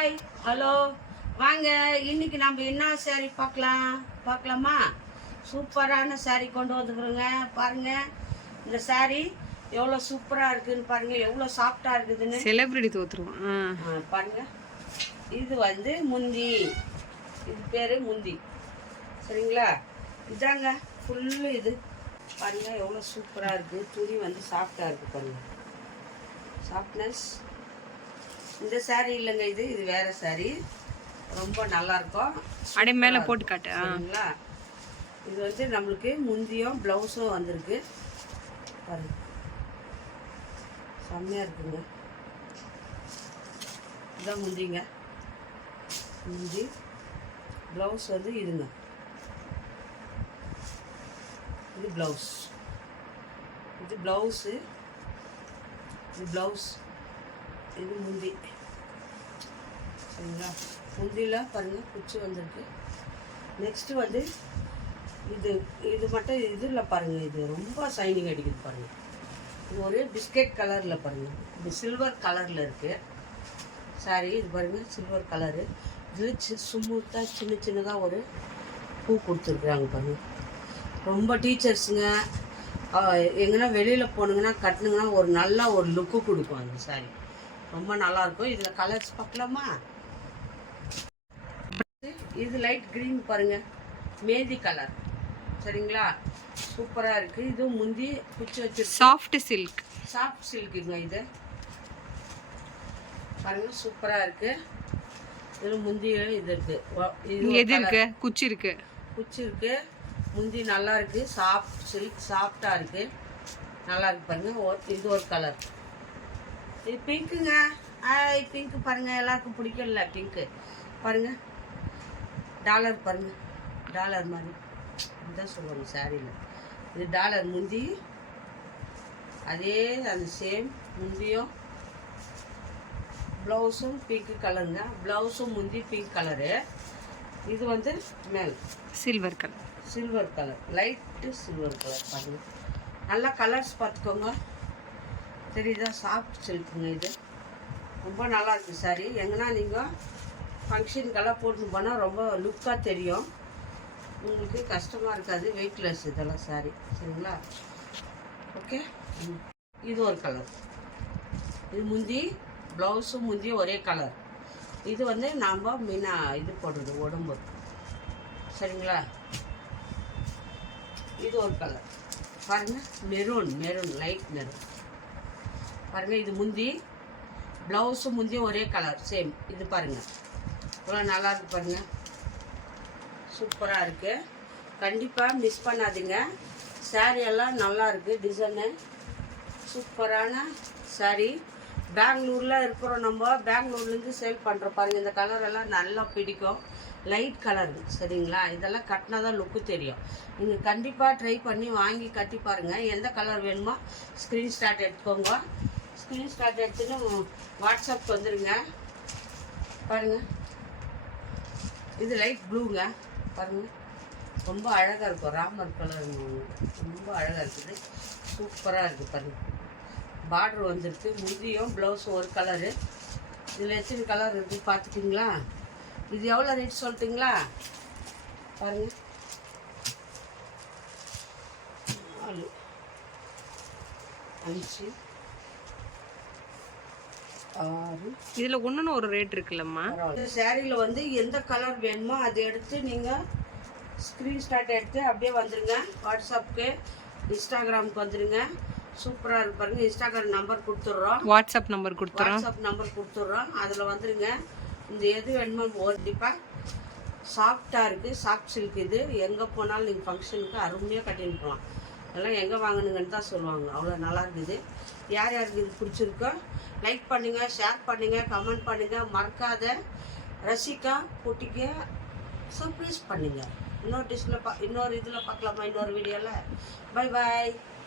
Hi hello வாங்க. இன்னைக்கு நம்ம என்ன சாரி பார்க்கலாமா? சூப்பரான சாரி கொண்டு வந்துக்கிறோங்க. பாருங்க இந்த சாரி எவ்வளோ சூப்பராக இருக்குதுன்னு பாருங்க, எவ்வளோ சாஃப்டாக இருக்குதுன்னு. செலிபிரிட்டி தோற்றுருவோம். பாருங்க, இது வந்து முந்தி, இது பேர் முந்தி, சரிங்களா? இதாங்க ஃபுல்லு இது பாருங்க, எவ்வளோ சூப்பராக இருக்குது. துணி வந்து சாஃப்டாக இருக்குது பாருங்க, சாஃப்ட்னஸ். இந்த சாரீ இல்லைங்க, இது வேற சாரீ, ரொம்ப நல்லா இருக்கும். அப்படியே மேலே போட்டு காட்டு. சரிங்களா? இது வந்து நம்மளுக்கு முந்தியும் ப்ளவுஸும் வந்திருக்கு பாருங்க, செம்மையாக இருக்குங்க. இதான் முந்திங்க, முந்தி. ப்ளவுஸ் வந்து இதுங்க, இது ப்ளவுஸ், இது ப்ளவுஸு, இது ப்ளவுஸ், இது முந்தி, சரிங்களா? முந்தியில் பாருங்கள் குச்சி வந்திருக்கு. நெக்ஸ்ட்டு வந்து இது மட்டும் இதில் பாருங்கள், இது ரொம்ப ஷைனிங் அடிக்குது பாருங்கள். இது ஒரு பிஸ்கெட் கலரில் பாருங்கள், இது சில்வர் கலரில் இருக்குது சாரி. இது பாருங்கள் சில்வர் கலரு. இது ஸ்மூத்தாக சின்னதாக ஒரு பூ கொடுத்துருக்குறாங்க பாருங்கள். ரொம்ப டீச்சர்ஸுங்க எங்கன்னா வெளியில் போனுங்கன்னா கட்டினுங்கன்னா ஒரு நல்ல ஒரு லுக்கு கொடுக்கும் அந்த சாரி, ரொம்ப நல்லாயிருக்கும். இதில் கலர்ஸ் பார்க்கலாமா? இது லைட் க்ரீன் பாருங்கள், மேதி கலர், சரிங்களா? சூப்பராக இருக்குது. இது முந்தி குச்சி வச்சு சாஃப்ட் சில்க், சாஃப்ட் சில்க்குங்க. இது பாருங்கள் சூப்பராக இருக்குது. இதில் முந்தி இது இருக்குது, எது இருக்கு? குச்சி இருக்குது, குச்சி இருக்குது. முந்தி நல்லா இருக்குது, சாஃப்ட் சில்க், சாஃப்டாக இருக்குது, நல்லா இருக்குது பாருங்கள். இது ஒரு கலர், இது பிங்க்குங்க. பிங்க்கு பாருங்கள், எல்லாருக்கும் பிடிக்கல பிங்க்கு. பாருங்கள் டாலர் பாருங்கள், டாலர் மாதிரி இதுதான் சொல்லுவாங்க சாரியில். இது டாலர் முந்தி, அதே அந்த சேம் முந்தியும் ப்ளவுஸும் பிங்க் கலருங்க. ப்ளவுஸும் முந்தி பிங்க் கலரு. இது வந்து மேல் silver colour, silver colour, light silver colour பாருங்கள். நல்லா கலர்ஸ் பார்த்துக்கோங்க, தெரியுதா? சாஃப்ட் சில்க்குங்க. இது ரொம்ப நல்லா இருக்குது சாரி. எங்கன்னா நீங்கள் ஃபங்க்ஷனுக்கெல்லாம் போட்டுன்னு போனால் ரொம்ப லுக்காக தெரியும், உங்களுக்கு கஷ்டமாக இருக்காது. வெயிட்லெஸ் இதெல்லாம் சாரி, சரிங்களா? ஓகே. இது ஒரு கலர், இது முந்தி ப்ளவுஸும் முந்தியும் ஒரே கலர். இது வந்து நாம் மீனா இது போடுறது உடம்பு, சரிங்களா? இது ஒரு கலர் பாருங்கள், மெரூன், லைட் மெரூன் பாருங்கள். இது முந்தி, ப்ளவுஸும் முந்தியும் ஒரே கலர் சேம். இது பாருங்கள் இவ்வளோ நல்லா இருக்கு பாருங்கள், சூப்பராக இருக்குது. கண்டிப்பாக மிஸ் பண்ணாதீங்க. சாரீ எல்லாம் நல்லா இருக்குது, டிசைனு சூப்பரான சாரீ. பெங்களூரில் இருக்கிறோம் நம்ம, பெங்களூர்லேருந்து சேல் பண்ணுறோம் பாருங்கள். இந்த கலர் எல்லாம் நல்லா பிடிக்கும், லைட் கலர், சரிங்களா? இதெல்லாம் கட்டினா தான் லுக்கு தெரியும். நீங்கள் கண்டிப்பாக ட்ரை பண்ணி வாங்கி கட்டி பாருங்கள். எந்த கலர் வேணுமோ ஸ்க்ரீன்ஷாட் எடுத்துக்கோங்க. ஸ்க்ரீன்ஷாட் எடுத்துன்னு வாட்ஸ்அப் வந்துடுங்க. பாருங்கள் இது லைட் ப்ளூங்க பாருங்கள், ரொம்ப அழகாக இருக்கும். ராமர் கலர் ரொம்ப அழகாக இருக்குது, சூப்பராக இருக்குது பாருங்கள். பார்டர் வந்துருக்கு, முந்தியும் ப்ளவுஸும் ஒரு கலரு. இதில் எத்தனை கலர் இருக்குது பார்த்துட்டிங்களா? இது எவ்வளோ ரேட் சொல்லிட்டிங்களா? பாருங்கள் 4 5 6. இதில் ஒன்றுன்னு ஒரு ரேட் இருக்குல்லம்மா. இந்த சாரியில் வந்து எந்த கலர் வேணுமோ அதை எடுத்து நீங்கள் ஸ்க்ரீன்ஷாட் எடுத்து அப்படியே வந்துடுங்க. வாட்ஸ்அப்புக்கு, இன்ஸ்டாகிராமுக்கு வந்துடுங்க. சூப்பராக இருக்கு பாருங்கள். இன்ஸ்டாகிராம் நம்பர் கொடுத்துட்றோம், வாட்ஸ்அப் நம்பர் கொடுத்துட்றோம். அதில் வந்துடுங்க. இந்த எது வேணுமோ கண்டிப்பாக சாஃப்டாக இருக்குது, சாஃப்ட் சில்க். இது எங்கே போனாலும் நீங்கள் ஃபங்க்ஷனுக்கு அருமையாக கட்டின்னு போகலாம். எல்லாம் எங்கே வாங்கணுங்கன்னு தான் சொல்லுவாங்க, அவ்வளோ நல்லா இருக்குது. யார் யாருக்கு இது பிடிச்சிருக்கோ லைக் பண்ணுங்கள், ஷேர் பண்ணுங்கள், கமெண்ட் பண்ணுங்கள். மறக்காத ரசிகா போட்டிக்கு சர்ப்ரைஸ் பண்ணுங்கள். இன்னொரு இதில் பார்க்கலாமா, இன்னொரு வீடியோவில். Bye bye.